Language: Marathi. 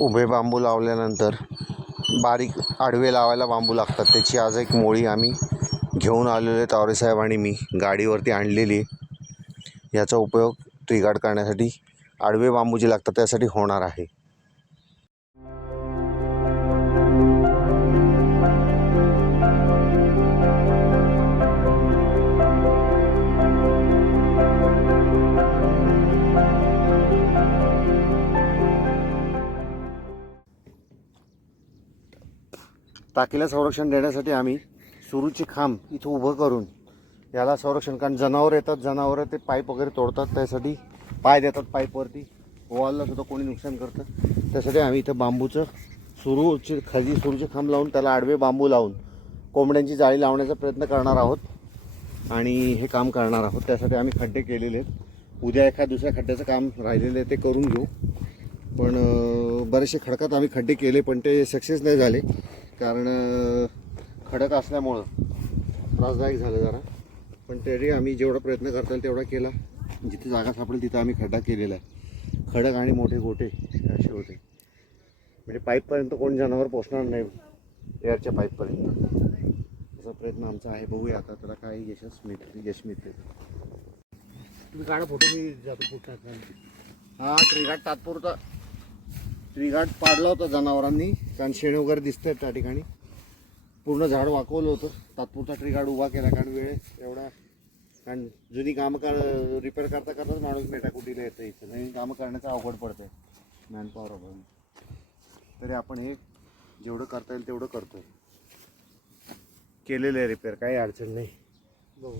उभे बांबू लावल्यानंतर बारीक आडवे लावायला बांबू लागतात. त्याची आज एक मोळी आम्ही घेऊन आलेलो आहे तावरेसाहेब आणि मी. गाडीवरती आणलेली आहे. याचा उपयोग ट्री गार्ड करण्यासाठी आडवे बांबू जे लागतात त्यासाठी होणार आहे. टाकीला संरक्षण देण्यासाठी आम्ही सुरूची खांब इथं उभं करून याला संरक्षण कारण जनावर येतात जनावरं ते पाईप वगैरे तोडतात त्यासाठी पाय देतात पाईपवरती. वॉलला सुद्धा कोणी नुकसान करतं. त्यासाठी आम्ही इथं बांबूचं सुरूचे खाली सुरूचे खांब लावून त्याला आडवे बांबू लावून कोंबड्यांची जाळी लावण्याचा प्रयत्न करणार आहोत आणि हे काम करणार आहोत. त्यासाठी आम्ही खड्डे केलेले आहेत. उद्या एखाद दुसऱ्या खड्ड्याचं काम राहिलेलं आहे ते करून घेऊ. पण बरेचसे खडकात आम्ही खड्डे केले पण ते सक्सेस नाही झाले. कारण खडक असल्यामुळं त्रासदायक झालं जरा. पण तरी आम्ही जेवढा प्रयत्न करता येईल तेवढा केला. जिथे जागा सापडेल तिथं आम्ही खड्डा केलेला आहे. खडक आणि मोठे गोटे असे होते. म्हणजे पाईपपर्यंत कोण जनावर पोचणार नाही एअरच्या पाईपपर्यंत असा प्रयत्न आमचा आहे. बघूया आता त्याला काय यशच मिळते यश मिळते. तुम्ही काढा फोटो मी जातो पुढचा हा ट्रीघाट तात्पुरता. ट्रीघाट पाडला होता जनावरांनी. कारण शेण वगैरे दिसत आहेत त्या ठिकाणी. पूर्ण झाड वाकवलं होतं. तात्पुरता ट्रीघाट उभा केला कारण वेळ एवढा. कारण जुनी कामं कर रिपेअर करता करताच माणूस मेटाकुटीला येतं इथं. नवीन कामं करण्याचं अवघड आहे मॅनपॉवर वगैरे तरी आपण हे जेवढं करता येईल तेवढं करतोय. केलेलं आहे रिपेअर काही अडचण नाही. बघू.